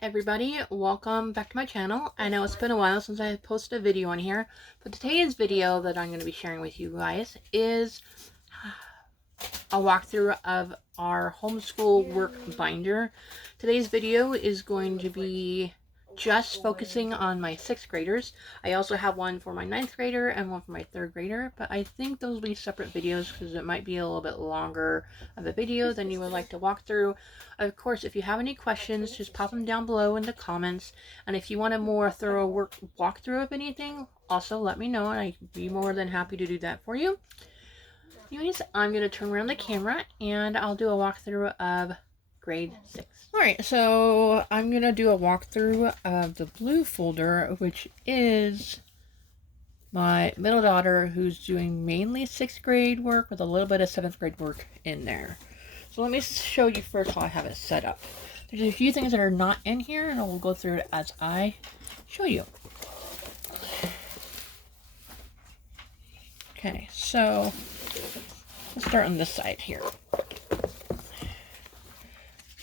everybody, welcome back to my channel. I know it's been a while since I posted a video on here, but today's video that I'm going to be sharing with you guys is a walkthrough of our homeschool work binder. Today's video is going to be just focusing on my 6th graders. I also have one for my 9th grader and one for my 3rd grader, but I think those will be separate videos because it might be a little bit longer of a video than you would like to walk through. Of course, if you have any questions, just pop them down below in the comments, and if you want a more thorough walkthrough of anything, also let me know and I'd be more than happy to do that for you. Anyways, I'm going to turn around the camera and I'll do a walkthrough of grade 6. Alright, so I'm going to do a walkthrough of the blue folder, which is my middle daughter, who's doing mainly 6th grade work with a little bit of 7th grade work in there. So let me show you first how I have it set up. There's a few things that are not in here, and I will go through it as I show you. Okay, so let's start on this side here.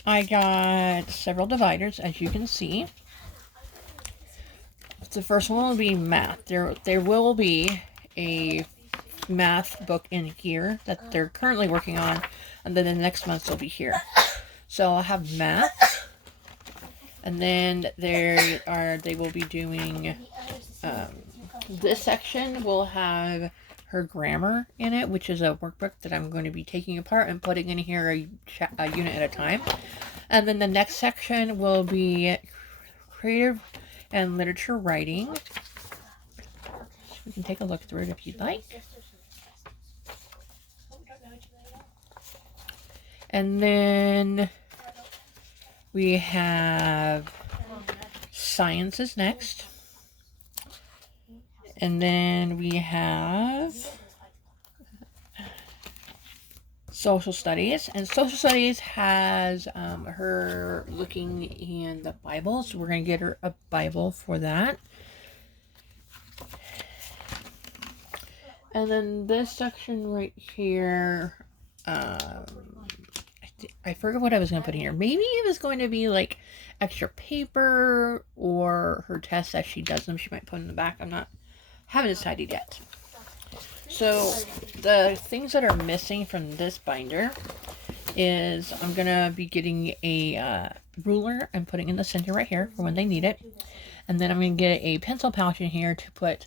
I got several dividers, as you can see. The first one will be math. There will be a math book in here that they're currently working on, and then the next month will be here. So I'll have math, and then they will be doing this section will have her grammar in it, which is a workbook that I'm going to be taking apart and putting in here a unit at a time. And then the next section will be creative and literature writing. We can take a look through it if you'd like. And then we have sciences next. And then we have social studies. And social studies has her looking in the Bible. So we're going to get her a Bible for that. And then this section right here, I forget what I was going to put in here. Maybe it was going to be like extra paper or her tests as she does them. She might put in the back. Haven't decided yet. So the things that are missing from this binder is I'm going to be getting a ruler and putting in the center right here for when they need it. And then I'm going to get a pencil pouch in here to put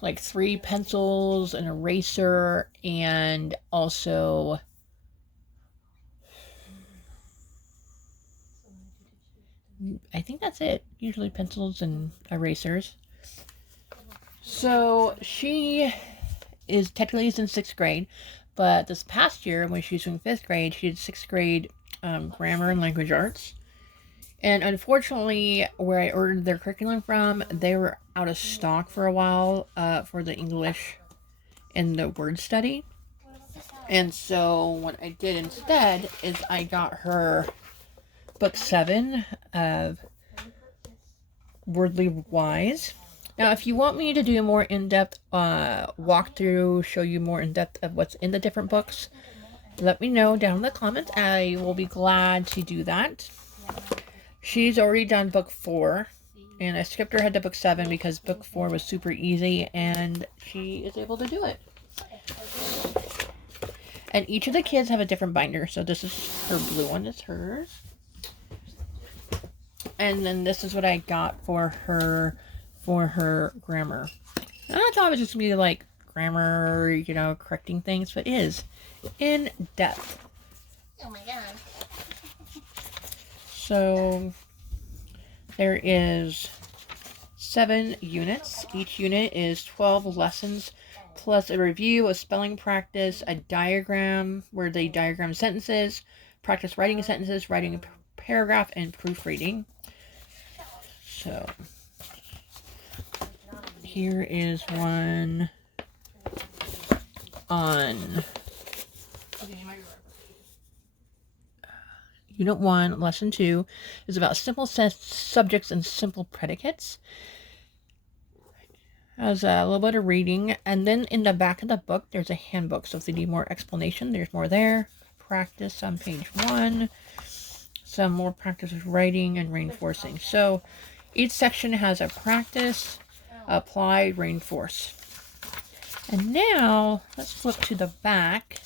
like 3 pencils, an eraser, and also I think that's it. Usually pencils and erasers. So she is technically in 6th grade, but this past year when she was in 5th grade, she did 6th grade grammar and language arts. And unfortunately, where I ordered their curriculum from, they were out of stock for a while for the English and the word study. And so what I did instead is I got her book 7 of Wordly Wise. Now, if you want me to do a more in-depth walkthrough, show you more in-depth of what's in the different books, let me know down in the comments. I will be glad to do that. She's already done book 4, and I skipped ahead to book 7 because book 4 was super easy, and she is able to do it. And each of the kids have a different binder, so this is her blue one, is hers. And then this is what I got for her grammar. And I thought it was just going to be like grammar, you know, correcting things, but it is in depth. Oh my god. So there is 7 units. Each unit is 12 lessons plus a review, a spelling practice, a diagram where they diagram sentences, practice writing sentences, writing a paragraph, and proofreading. So here is one on Unit 1, Lesson 2 is about simple subjects and simple predicates. Has a little bit of reading, and then in the back of the book there's a handbook, so if they need more explanation, there's more there. Practice on page 1. some more practice with writing and reinforcing. So each section has a practice, apply, reinforce. And now let's flip to the back.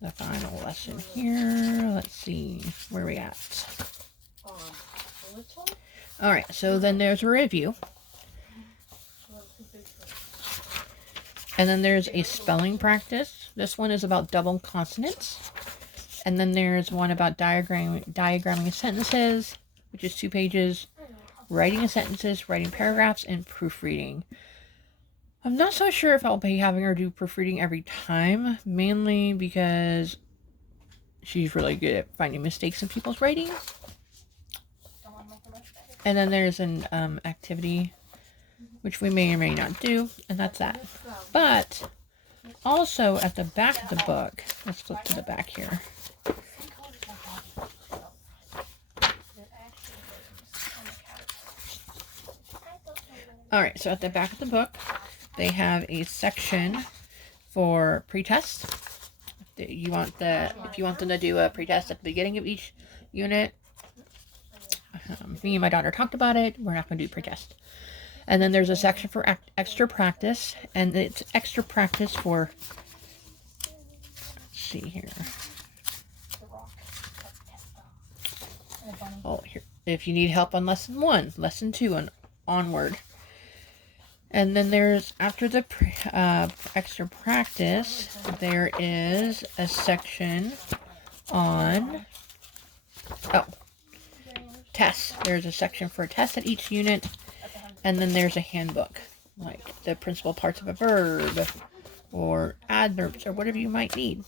The final lesson here. Let's see where we at. All right, so then there's a review. And then there's a spelling practice. This one is about double consonants. And then there's one about diagramming sentences, which is 2 pages, writing sentences, writing paragraphs, and proofreading. I'm not so sure if I'll be having her do proofreading every time, mainly because she's really good at finding mistakes in people's writing. And then there's an activity, which we may or may not do, and that's that. But also at the back of the book, let's flip to the back here. Alright, so at the back of the book, they have a section for pretest. If you want them to do a pretest at the beginning of each unit, me and my daughter talked about it. We're not going to do pretest. And then there's a section for extra practice, and it's extra practice for, let's see here. Oh, here. If you need help on lesson 1, lesson 2, and onward. And then there's, after the extra practice, there is a section on, tests. There's a section for a test at each unit. And then there's a handbook, like the principal parts of a verb, or adverbs, or whatever you might need.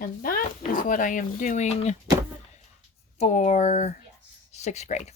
And that is what I am doing for 6th grade.